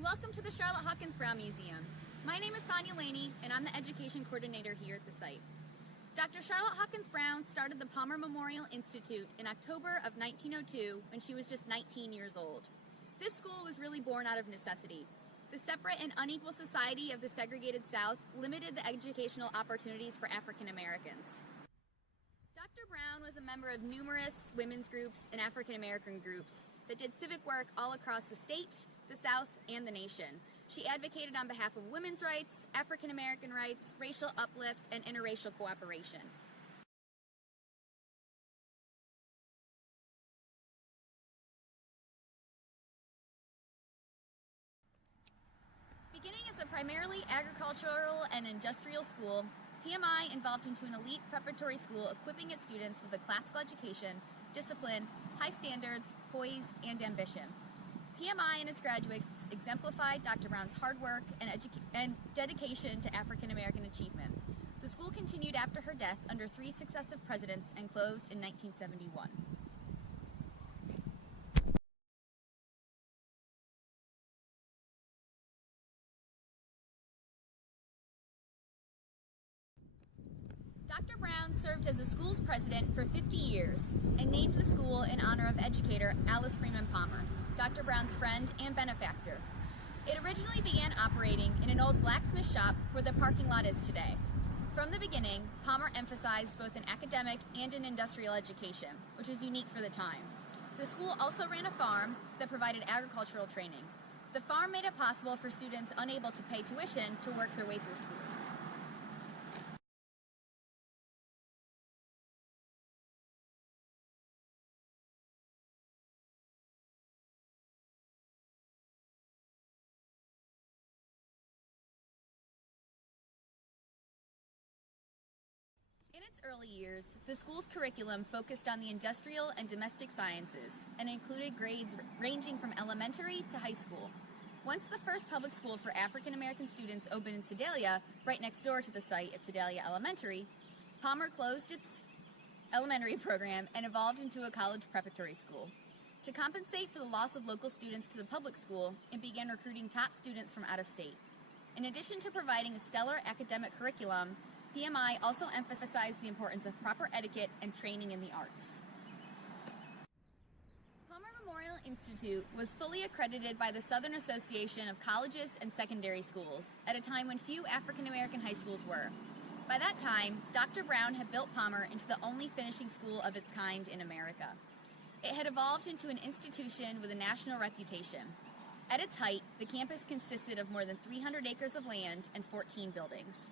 and welcome to the Charlotte Hawkins Brown Museum. My name is Sonya and I'm the education coordinator here at the site. Dr. Charlotte Hawkins Brown started the Palmer Memorial Institute in October of 1902 when she was just 19 years old. This school was really born out of necessity. The separate and unequal society of the segregated South limited the educational opportunities for African Americans. Dr. Brown was a member of numerous women's groups and African American groups that did civic work all across the state, the South, and the nation. She advocated on behalf of women's rights, African American rights, racial uplift, and interracial cooperation. Beginning as a primarily agricultural and industrial school, PMI evolved into an elite preparatory school equipping its students with a classical education, discipline, high standards, poise, and ambition. PMI and its graduates exemplified Dr. Brown's hard work and dedication to African American achievement. The school continued after her death under 3 successive presidents and closed in 1971. Dr. Brown served as the school's president for 50 years and named the school in honor of educator Alice Freeman Palmer, Dr. Brown's friend and benefactor. It originally began operating in an old blacksmith shop where the parking lot is today. From the beginning, Palmer emphasized both an academic and an industrial education, which was unique for the time. The school also ran a farm that provided agricultural training. The farm made it possible for students unable to pay tuition to work their way through school. In its early years, the school's curriculum focused on the industrial and domestic sciences and included grades ranging from elementary to high school. Once the first public school for African American students opened in Sedalia, right next door to the site at Sedalia Elementary, Palmer closed its elementary program and evolved into a college preparatory school. To compensate for the loss of local students to the public school, it began recruiting top students from out of state. In addition to providing a stellar academic curriculum, PMI also emphasized the importance of proper etiquette and training in the arts. Palmer Memorial Institute was fully accredited by the Southern Association of Colleges and Secondary Schools at a time when few African American high schools were. By that time, Dr. Brown had built Palmer into the only finishing school of its kind in America. It had evolved into an institution with a national reputation. At its height, the campus consisted of more than 300 acres of land and 14 buildings.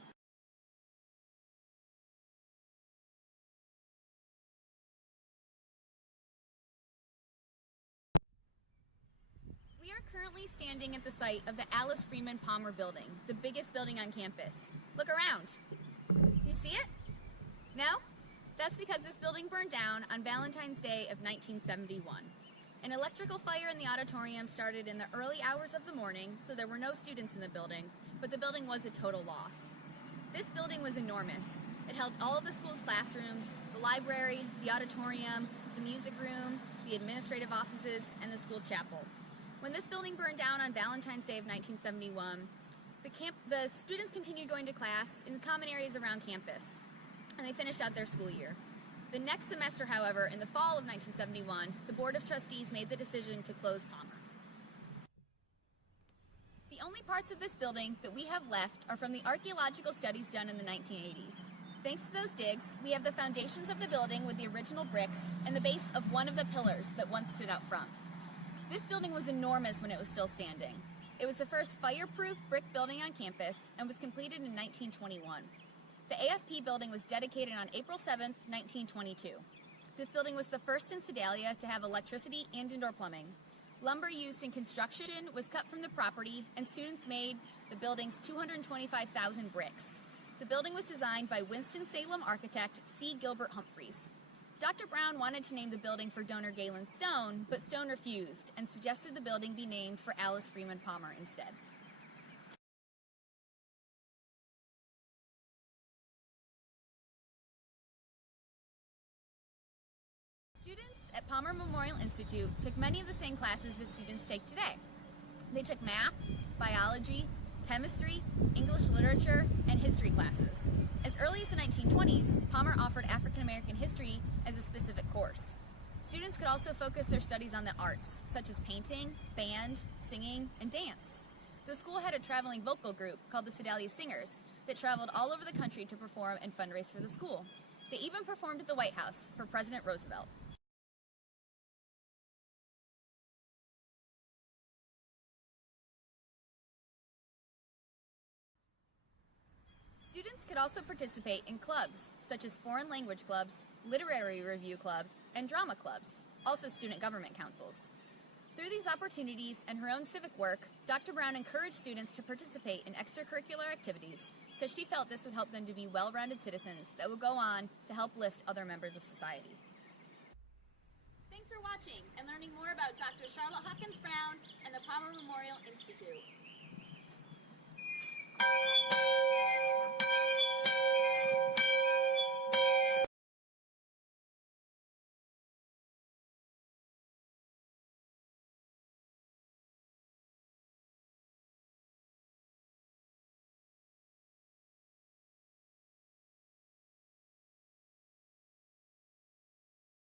We are currently standing at the site of the Alice Freeman Palmer Building, the biggest building on campus. Look around. You see it? No? That's because this building burned down on Valentine's Day of 1971. An electrical fire in the auditorium started in the early hours of the morning, so there were no students in the building, but the building was a total loss. This building was enormous. It held all of the school's classrooms, the library, the auditorium, the music room, the administrative offices, and the school chapel. When this building burned down on Valentine's Day of 1971, the students continued going to class in the common areas around campus, and they finished out their school year. The next semester, however, in the fall of 1971, the Board of Trustees made the decision to close Palmer. The only parts of this building that we have left are from the archaeological studies done in the 1980s. Thanks to those digs, we have the foundations of the building with the original bricks and the base of one of the pillars that once stood out front. This building was enormous when it was still standing. It was the first fireproof brick building on campus and was completed in 1921. The AFP building was dedicated on April 7, 1922. This building was the first in Sedalia to have electricity and indoor plumbing. Lumber used in construction was cut from the property, and students made the building's 225,000 bricks. The building was designed by Winston-Salem architect C. Gilbert Humphreys. Dr. Brown wanted to name the building for donor Galen Stone, but Stone refused and suggested the building be named for Alice Freeman Palmer instead. Students at Palmer Memorial Institute took many of the same classes that students take today. They took math, biology, chemistry, English literature, and history classes. As early as the 1920s, Palmer offered African American history as a specific course. Students could also focus their studies on the arts, such as painting, band, singing, and dance. The school had a traveling vocal group called the Sedalia Singers that traveled all over the country to perform and fundraise for the school. They even performed at the White House for President Roosevelt. Students could also participate in clubs, such as foreign language clubs, literary review clubs, and drama clubs, also student government councils. Through these opportunities and her own civic work, Dr. Brown encouraged students to participate in extracurricular activities because she felt this would help them to be well-rounded citizens that would go on to help lift other members of society. Thanks for watching and learning more about Dr. Charlotte Hawkins Brown and the Palmer Memorial Institute.